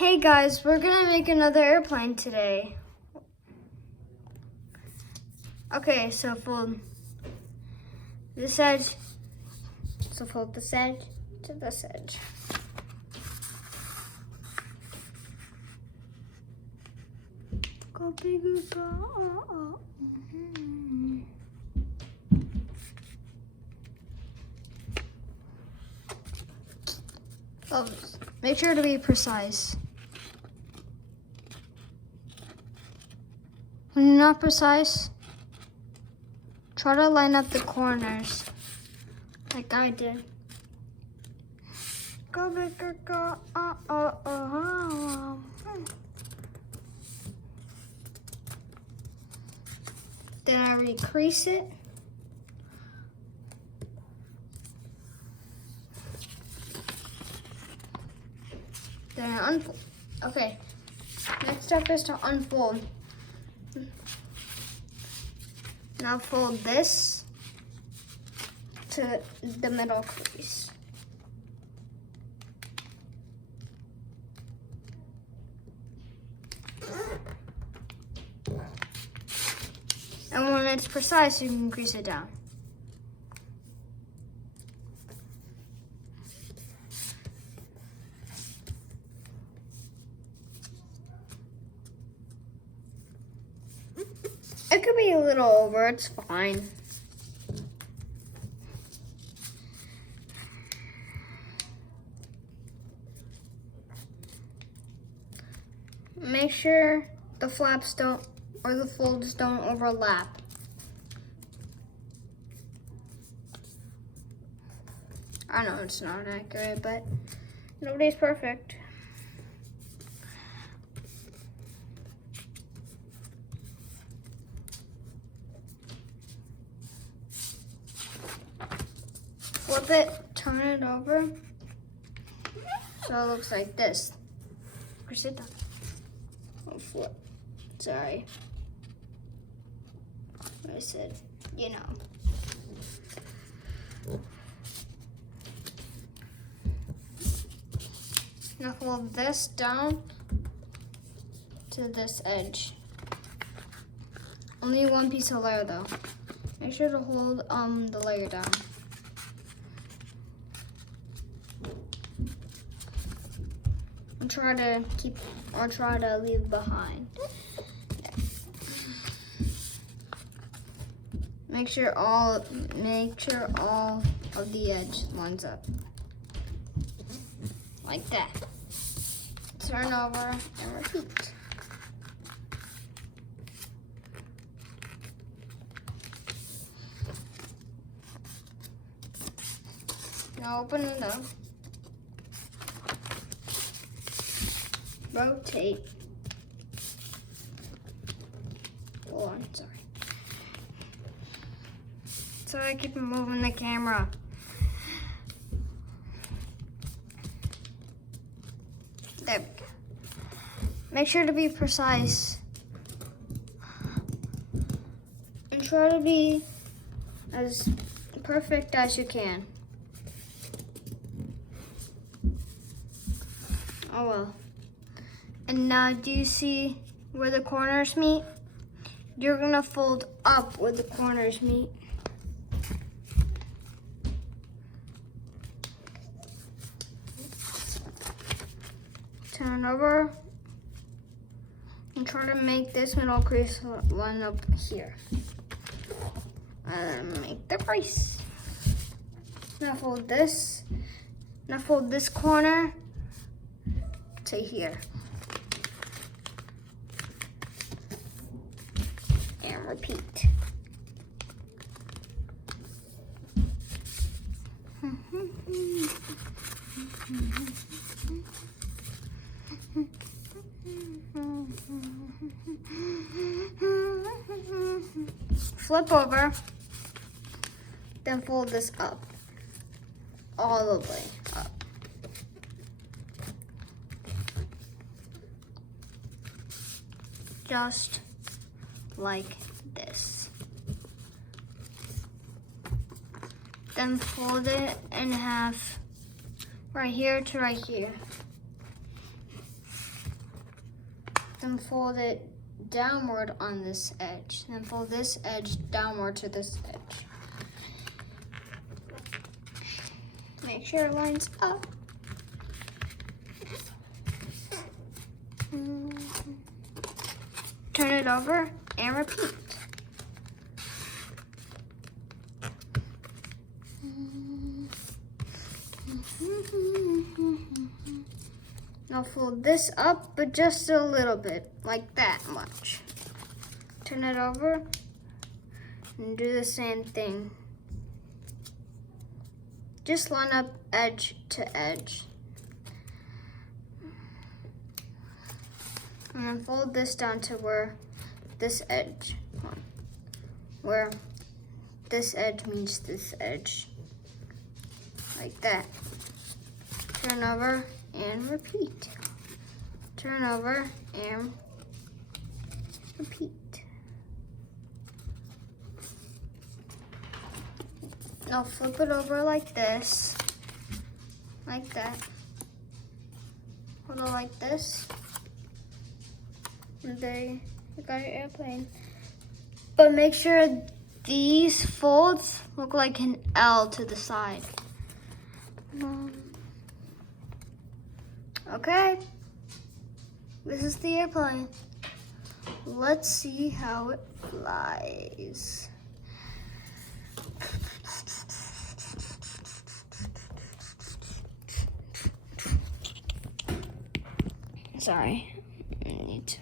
Hey guys, we're gonna make another airplane today. Okay, so fold this edge. So fold this edge to this edge. Go big go. Oh, make sure to be precise. When you're not precise, try to line up the corners like I did. Go bigger, go. Then I recrease it. Then I unfold. Okay, next step is to unfold. Now fold this to the middle crease. And when it's precise, you can crease it down. It could be a little over, it's fine. Make sure the flaps don't, or the folds don't overlap. I know it's not accurate, but nobody's perfect. Flip it, turn it over, so it looks like this. Crease it down. Oh, flip. Sorry. I said, you know. Now fold this down to this edge. Only one piece of layer though. Make sure to hold the layer down. And try to keep, or try to leave behind. Make sure all of the edge lines up. Like that. Turn over and repeat. Now open it up. Rotate. Oh, I'm sorry. So I keep moving the camera. There we go. Make sure to be precise. And try to be as perfect as you can. Oh well. And now do you see where the corners meet? You're gonna fold up where the corners meet. Turn it over and try to make this middle crease line up here. And make the crease. Now fold this. Now fold this corner to here. And repeat. Flip over, then fold this up, all the way up. Just like this. Then fold it in half, right here to right here. Then fold it downward on this edge. Then fold this edge downward to this edge. Make sure it lines up. Turn it over and repeat. Now fold this up, but just a little bit, like that much. Turn it over and do the same thing. Just line up edge to edge. And then fold this down to where this edge meets this edge. Like that. Turn over and repeat. Turn over and repeat. Now flip it over like this. Like that. Hold it like this. And there you got your airplane. But make sure these folds look like an L to the side. Okay, this is the airplane. Let's see how it flies. Sorry, I need to.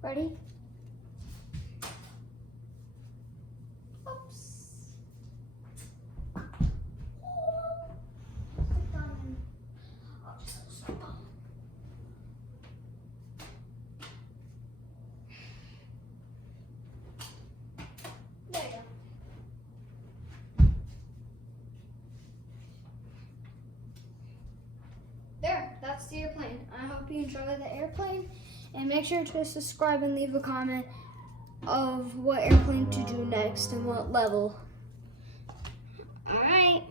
Ready? Oops. There you go. There, that's the airplane. I hope you enjoy the airplane. And make sure to subscribe and leave a comment of what airplane to do next and what level. All right.